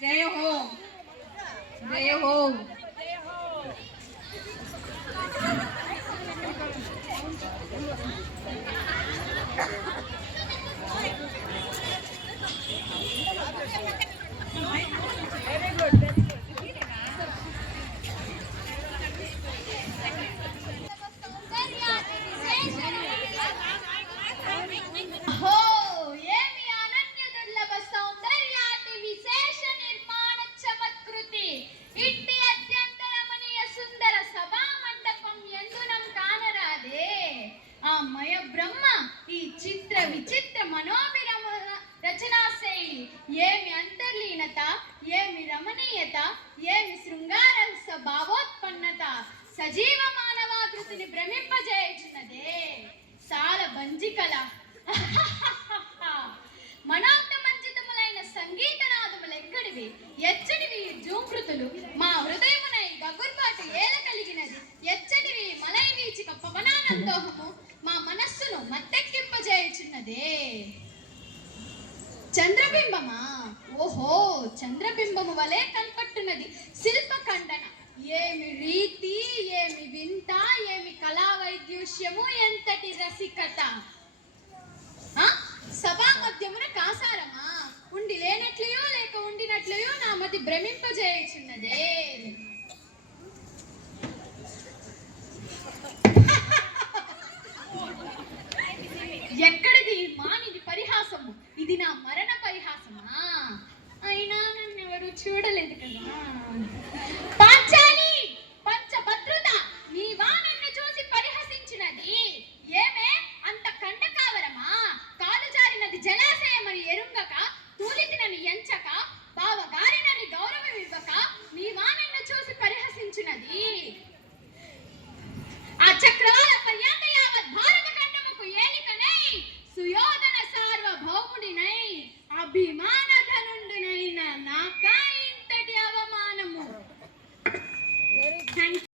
जय हो जय हो బ్రహ్మ ఈ చిత్ర విచిత్ర మనోభిరమ రచనా శైలి ఏమి అంతర్లీనత, ఏమి రమణీయత, ఏమి శృంగారస భావోత్పన్నత సజీవ మానవాకృతిని భ్రమింపజేయుచున్నదే. సాల బంజికల మనోజ్ఞమంజితములైన సంగీతనాదములు ఎక్కడివి, ఎచ్చడివి జూంకృతులు మా హృదయమునై గగుర్బాటు ఏల కలిగినది, ఎచ్చడివి మలై వీచిక పవనానందోహము మా మనస్సును మత్తెక్కింపజేయుచున్నదే. చంద్రబింబమా, ఓహో చంద్రబింబము వలె కనపట్టున్నది శిల్పఖండన. ఏమి రీతి, ఏమి వింత, ఏమి కళా వైద్యుష్యము, ఎంతటి రసికత. సభా మధ్యమున కాసారమా, ఉండి లేనట్లయో లేక ఉండినట్లయో నా మతి భ్రమింపజేయుచున్నదే.